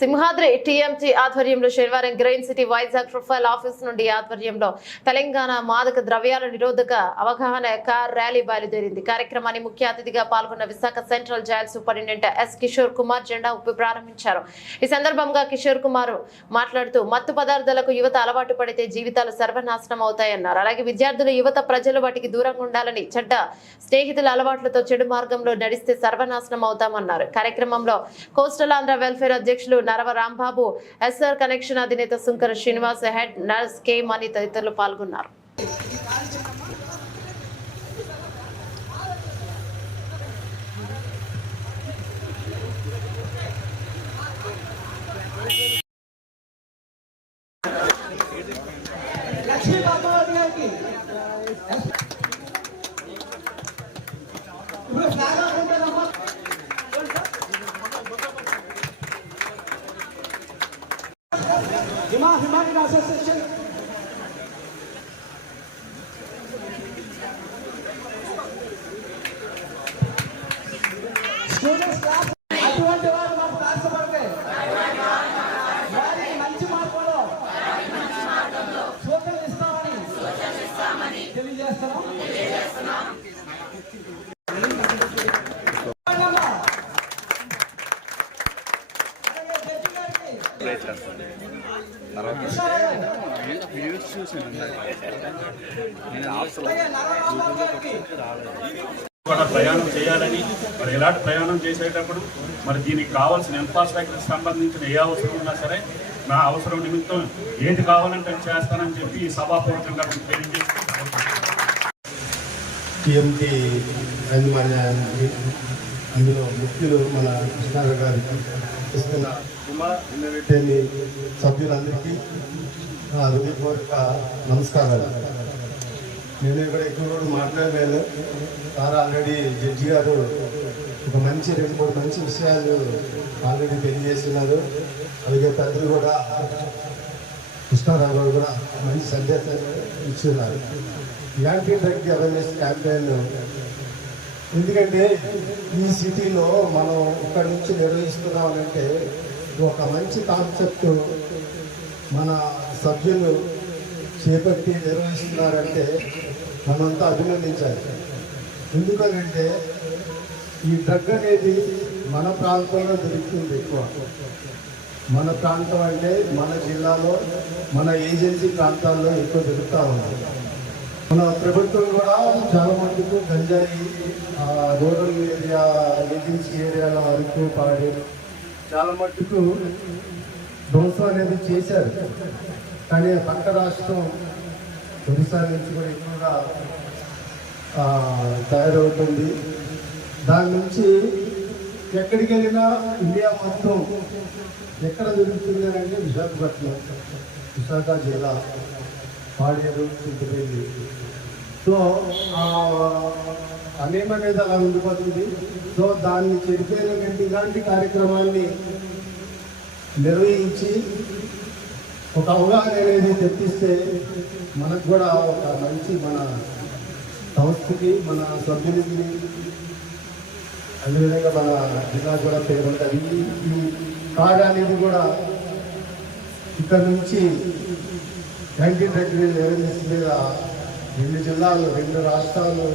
Simhadri TMT ఆధ్వర్యంలో శనివారం green city Vizag profile office నుండి ఆధ్వర్యంలో తెలంగాణ మాదక ద్రవ్యాల నిరోధక అవగాహన కార్ ర్యాలీ బయలుదేరింది. కార్యక్రమాన్ని ముఖ్య అతిథిగా పాల్గొన్న Visakha central jail superintendent yes Kishore Kumar జెండా ఊపి ప్రారంభించారు. ఈ సందర్భంగా కిషోర్ కుమార్ మాట్లాడుతూ మత్తు పదార్థాలకు యువత అలవాటు పడితే జీవితాలు సర్వనాశనం అవుతాయన్నారు. అలాగే విద్యార్థులు యువత ప్రజలు వాటికి దూరంగా ఉండాలని, చెడ్డ స్నేహితుల అలవాట్లతో చెడు మార్గంలో నడిస్తే సర్వనాశనం అవుతామన్నారు. కార్యక్రమంలో కోస్టల్ ఆంధ్ర వెల్ఫేర్ అధ్యక్షులు నరవ రాంబాబు, ఎస్ఆర్ కనెక్షన్ అధినేత సుంకర శ్రీనివాస్, హెడ్ నర్స్ కే మణి తదితరులు పాల్గొన్నారు. అటువంటి వారు మాకు కష్టపడితే వారికి మంచి మార్గంలో సూచనలు ఇస్తామని తెలియజేస్తున్నాం. ప్రయాణం చేయాలని, మరి ఎలాంటి ప్రయాణం చేసేటప్పుడు మరి దీనికి కావాల్సిన ఇన్ఫ్రాస్ట్రక్చర్ సంబంధించిన ఏ అవసరం ఉన్నా సరే నా అవసరం నిమిత్తం ఏది కావాలంటే చేస్తానని చెప్పి సభాపూర్వకంగా తెలియజేస్తున్నాను. టీఎంటీ అందులో ముఖ్యులు మన కృష్ణారావు గారికి ఇస్తున్న ఇన్నోవేటేమి సభ్యులందరికీ నా హృదయపూర్వక నమస్కారాలు. నేను ఇక్కడ ఎక్కువ రోజు మాట్లాడలేను. సార్ ఆల్రెడీ జడ్జి గారు ఒక మంచి 2-3 మంచి విషయాలు ఆల్రెడీ తెలియజేస్తున్నారు. అలాగే పెద్దలు కూడా కృష్ణారావు గారు కూడా మంచి సందేశాలు ఇస్తున్నారు. యాంటీ డ్రగ్ అవేర్నెస్ క్యాంపెయిన్ ఎందుకంటే ఈ సిటీలో మనం ఇక్కడి నుంచి నిర్వహిస్తున్నామంటే ఒక మంచి కాన్సెప్ట్ మన సభ్యులు చేపట్టి నిర్వహిస్తున్నారంటే మనంతా అభినందించాలి. ఎందుకనంటే ఈ డ్రగ్ అనేది మన ప్రాంతంలో దొరుకుతుంది ఎక్కువ. మన ప్రాంతం అంటే మన జిల్లాలో మన ఏజెన్సీ ప్రాంతాల్లో ఎక్కువ దొరుకుతూ ఉంది. మన ప్రభుత్వం కూడా చాలా మటుకు గంజాయి రూరల్ ఏరియా ఏజెన్సీ ఏరియాల వరకు పాడేరు చాలా మటుకు ధ్వంసం అనేది చేశారు. కానీ పక్క రాష్ట్రం ఒరిస్సా నుంచి కూడా ఎక్కువగా తయారవుతుంది. దాని నుంచి ఎక్కడికి వెళ్ళినా ఇండియా మొత్తం ఎక్కడ దొరుకుతుంది అంటే విశాఖపట్నం, విశాఖ జిల్లా, పాడేరు, చింతపల్లి. సో అనేం అనేది అలా ఉండిపోతుంది. సో దాన్ని చెరిపేయాలంటే ఇలాంటి కార్యక్రమాన్ని నిర్వహించి ఒక అవగాహన అనేది తెప్పిస్తే మనకు కూడా ఒక మంచి మన సంస్థకి, మన సభ్యులకి, అదేవిధంగా మన జిల్లా కూడా పేరుంటుంది. ఈ కార్డు అనేది కూడా ఇక్కడ నుంచి యాంటీ డ్రగ్ అవేర్నెస్ మీద 2 జిల్లాలు, 2 రాష్ట్రాలు